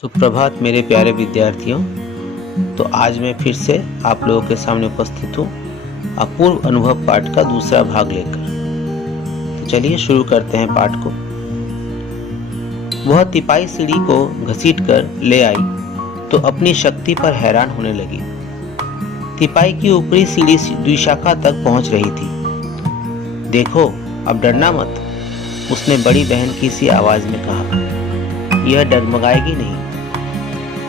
सुप्रभात मेरे प्यारे विद्यार्थियों। तो आज मैं फिर से आप लोगों के सामने उपस्थित हूँ अपूर्व अनुभव पाठ का दूसरा भाग लेकर। तो चलिए शुरू करते हैं पाठ को। वह तिपाई सीढ़ी को घसीट कर ले आई तो अपनी शक्ति पर हैरान होने लगी। तिपाई की ऊपरी सीढ़ी द्विशाखा तक पहुंच रही थी। देखो, अब डरना मत, उसने बड़ी बहन की सी आवाज में कहा। यह डगमगाएगी नहीं।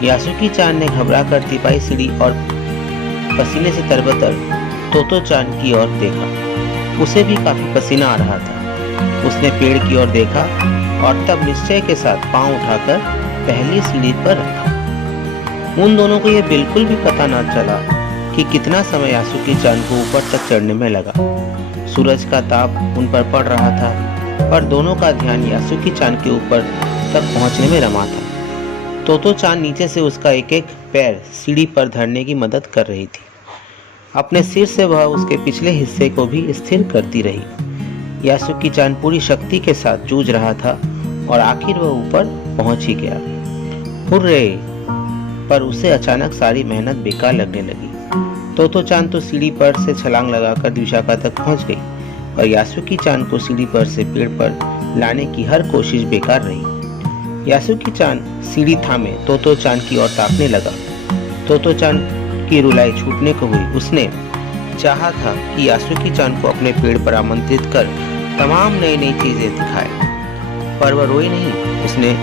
यासुकी-चान ने घबराकर तिपाई सीढ़ी और पसीने से तरबतर तोतो-चान की ओर देखा। उसे भी काफी पसीना आ रहा था। उसने पेड़ की ओर देखा और तब निश्चय के साथ पांव उठाकर पहली सीढ़ी पर रखा। उन दोनों को यह बिल्कुल भी पता न चला कि कितना समय यासुकी-चान को ऊपर तक चढ़ने में लगा। सूरज का ताप उन पर पड़ रहा था, पर दोनों का ध्यान यासुकी-चान के ऊपर तक पहुंचने में रमा था। तोतो-चान नीचे से उसका एक एक पैर सीढ़ी पर धरने की मदद कर रही थी। अपने सिर से वह उसके पिछले हिस्से को भी स्थिर करती रही। यासुकी-चान पूरी शक्ति के साथ जूझ रहा था और आखिर वह ऊपर पहुंच ही गया। हुर्रे! पर उसे अचानक सारी मेहनत बेकार लगने लगी। तोतो-चान तो सीढ़ी पर से छलांग लगाकर द्विशाखा तक पहुंच गई और यासुकी-चान को सीढ़ी पर से पेड़ पर लाने की हर कोशिश बेकार रही। यासुकी-चान सीढ़ी थामे तोतो-चान की ओर ताकने लगा। तोतो-चान की रुलाई छूटने को हुई। उसने चाहा था कि यासुकी-चान को अपने पेड़ पर आमंत्रित कर तमाम नई नई चीजें दिखाए, पर वह रोई नहीं। उसने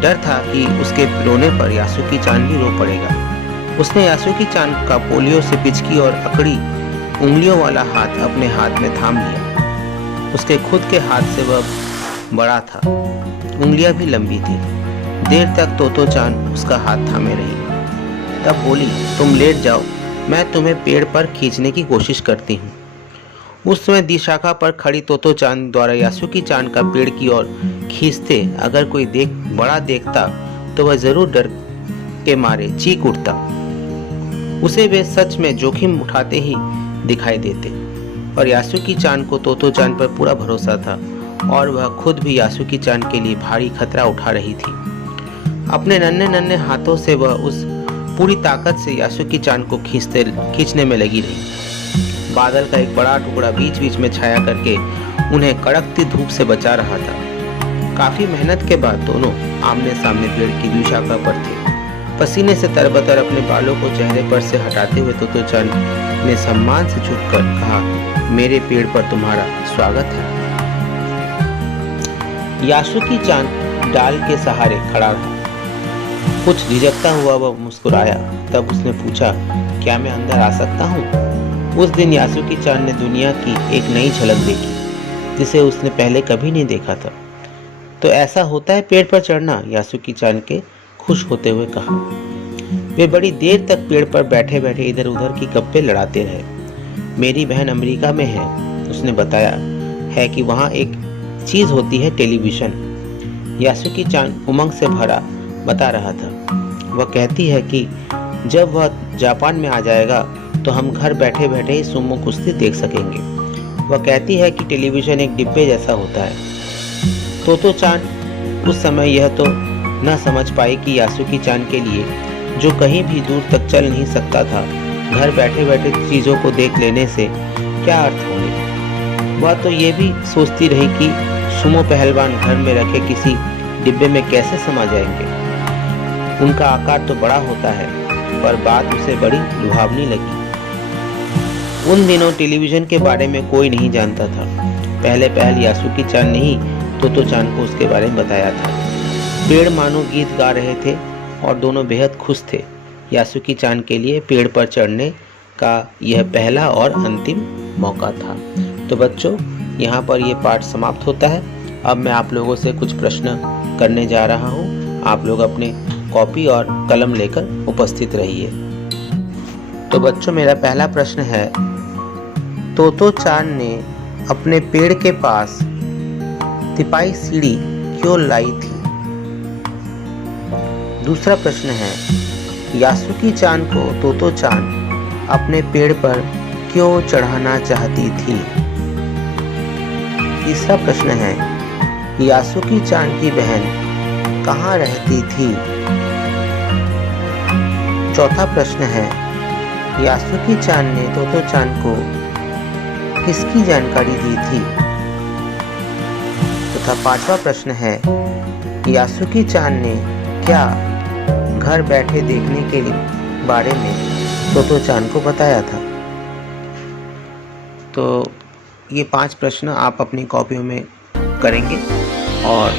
डर था कि उसके रोने पर यासुकी-चान भी रो पड़ेगा। उसने यासुकी-चान का पोलियो से पिचकी और अकड़ी उंगलियों वाला हाथ अपने हाथ में थाम लिया। उसके खुद के हाथ से वह बड़ा था, उंगलियां भी लंबी थी। देर तक तोतो-चान उसका हाथ थामे रही। तब बोली, तुम लेट जाओ, मैं तुम्हें पेड़ पर खींचने की कोशिश करती हूँ। उस समय द्विशाखा पर खड़ी तोतो-चान द्वारा यासुकी-चान का पेड़ की ओर खींचते अगर कोई बड़ा देखता तो वह जरूर डर के मारे चीख उठता। उसे वे सच में जोखिम उठाते ही दिखाई देते। और यासुकी-चान को तोतो-चान पर पूरा भरोसा था और वह खुद भी यासुकी-चान के लिए भारी खतरा उठा रही थी। अपने नन्हे नन्हे हाथों से वह उस पूरी ताकत से यासुकी-चान को खींचने में लगी रही। बादल का एक बड़ा टुकड़ा बीच बीच में छाया करके उन्हें कड़कती धूप से बचा रहा था। काफी मेहनत के बाद दोनों आमने सामने पेड़ की द्विशाखा पर थे। पसीने से तरबतर अपने बालों को चेहरे पर से हटाते हुए तोतो-चान ने सम्मान से झुककर कहा, मेरे पेड़ पर तुम्हारा स्वागत है। यासुकी-चान डाल के सहारे खड़ा रहा। कुछ झिझकता हुआ वह मुस्कुराया। तब उसने पूछा, क्या मैं अंदर आ सकता हूँ? उस दिन यासुकी-चान ने दुनिया की एक नई झलक देखी जिसे उसने पहले कभी नहीं देखा था। तो ऐसा होता है पेड़ पर चढ़ना? यासुकी-चान के खुश होते हुए कहा। वे बड़ी देर तक पेड़ पर बैठे बैठे इधर उधर की गप्पे लड़ाते रहे। मेरी बहन अमेरिका में है, उसने बताया है कि वहाँ एक चीज होती है टेलीविजन। यासुकी-चान उमंग से भरा बता रहा था। वह कहती है कि जब वह जापान में आ जाएगा तो हम घर बैठे बैठे ही सुमो कुश्ती देख सकेंगे। वह कहती है कि टेलीविजन एक डिब्बे जैसा होता है। तोतो-चान उस समय यह तो न समझ पाई कि यासुकी-चान के लिए, जो कहीं भी दूर तक चल नहीं सकता था, घर बैठे बैठे चीजों को देख लेने से क्या अर्थ होंगे। वह तो ये भी सोचती रही कि सुमो पहलवान घर में रखे किसी डिब्बे में कैसे समा जाएंगे। उनका आकार तो बड़ा होता है, पर बात उसे बड़ी लुभावनी लगी। उन दिनों टेलीविजन के बारे में कोई नहीं जानता था। पहले पहल यासुकी-चान ने ही तोतो-चान को उसके बारे में बताया था। पेड़ मानो गीत गा रहे थे और दोनों बेहद खुश थे। यासुकी-चान के लिए पेड़ पर चढ़ने का यह पहला और अंतिम मौका था। तो बच्चों, यहाँ पर ये पाठ समाप्त होता है। अब मैं आप लोगों से कुछ प्रश्न करने जा रहा हूँ। आप लोग अपने कॉपी और कलम लेकर उपस्थित रहिए। तो बच्चों, मेरा पहला प्रश्न है, तोतो-चान ने अपने पेड़ के पास तिपाई सीढ़ी क्यों लाई थी? दूसरा प्रश्न है, यासुकी-चान को तोतो-चान अपने पेड़ पर क्यों चढ़ाना चाहती थी? तीसरा प्रश्न है, यासुकी-चान की बहन कहाँ रहती थी? चौथा प्रश्न है, यासुकी चान ने तोतो चान को किसकी जानकारी दी थी? तथा पांचवा प्रश्न है, यासुकी चान ने क्या घर बैठे देखने के बारे में तोतो चान को बताया था? तो ये 5 प्रश्न आप अपनी कॉपियों में करेंगे और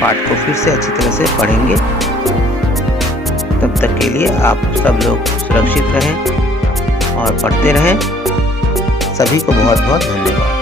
पाठ को फिर से अच्छी तरह से पढ़ेंगे। तब तक के लिए आप सब लोग सुरक्षित रहें और पढ़ते रहें। सभी को बहुत बहुत धन्यवाद।